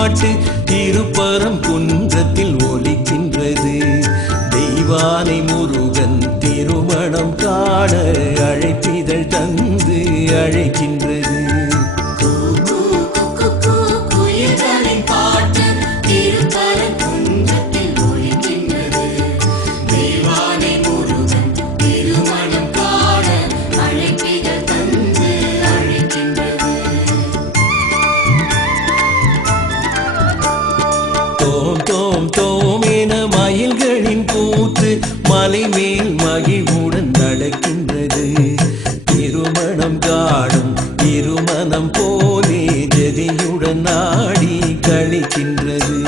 பாட்டு திருப்பரம் குன்றத்தில் ஒலிக்கின்றது. தெய்வானை முருகன் திருமணம் காண அழைப்பிதழ் தந்து அழைக்கின்றது. தோம் தோம் தோம் என மயில்களின் கூத்து மலை மேல் மகிழ்வுடன் நடக்கின்றது. திருமணம் காணும் திருமணம் போலே ஜதியுடன் ஆடி கழிக்கின்றது.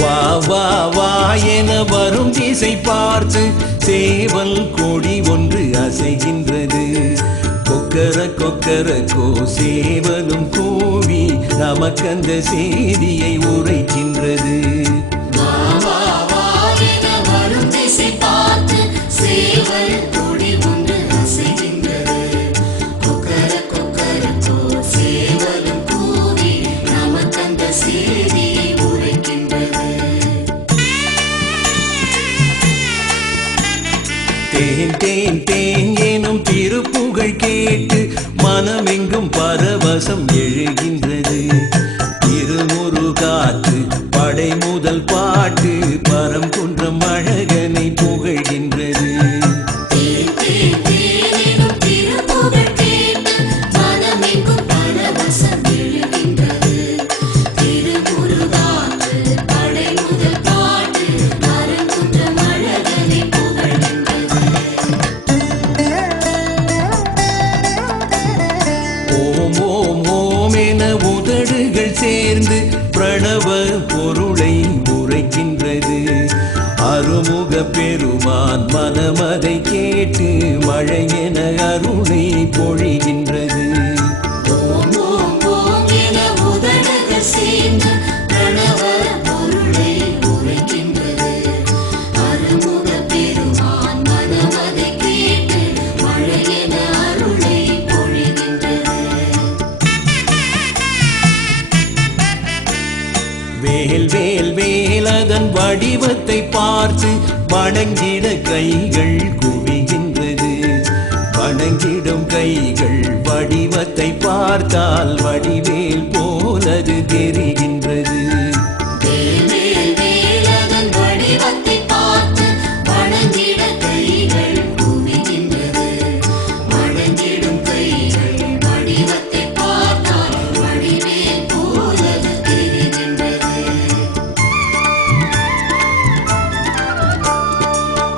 வா வா வா என வரும் திசை பார்த்து சேவல் கொடி ஒன்று அசைகின்றது. கொக்கர கொக்கர கோ சேவலும் கூவி நமக்கந்த செய்தியை உரைக்கின்றது. தேன் தேன் தேன் எனும் திருப்புகழ் கேட்டு மனமெங்கும் பரவசம் எழுகின்றது. திருமுருகாற்று படை முதல் பாட்டு பரம் குன்றம் அழகனை புகழ்கின்றது. ஓம் ஓம் ஓம் என உதடுகள் சேர்ந்து பிரணவ பொருளை உரைக்கின்றது. அருமுக பெருமான் மனமதை கேட்டு மழை என அருளை பொழிகின்றது. வேல் வேல் வேலதன் வடிவத்தை பார்த்து வணங்கிட கைகள் குவிகின்றது. வணங்கிடும் கைகள் வடிவத்தை பார்த்தால் வடிவேல் போலது தெரிகின்றது.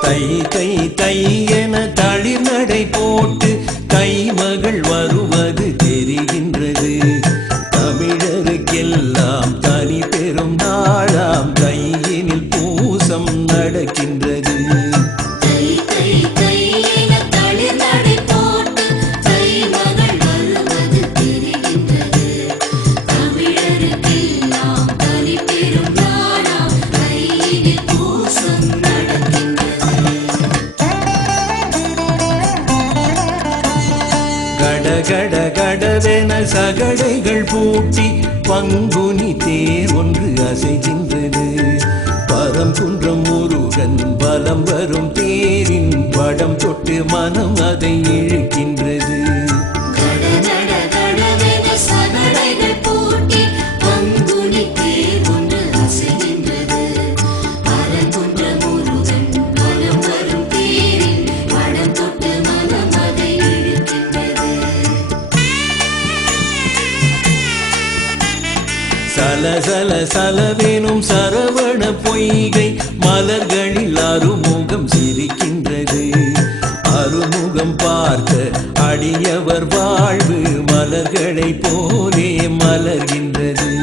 தை தை தை என தளிர் நடை போட்டு கைமகள் வருவது தெரிகின்றது. தமிழருக்கெல்லாம் தனி பெரும் நாளாம் கையினில் பூசம் நடக்கின்றது. கட கடவென சகடைகள் பூட்டி பங்குனி தேர் ஒன்று அசைகின்றது. பரம் குன்றம் முருகன் பலம் வரும் தேரின் படம் தொட்டு மனம் அதை இழுக்கின்றது. சல சல சலவேனும் சரவண பொய்கை மலர்களில் அருமுகம் சிரிக்கின்றது. அருமுகம் பார்த்த அடியவர் வாழ்வு மலர்களை போலே மலர்கின்றது.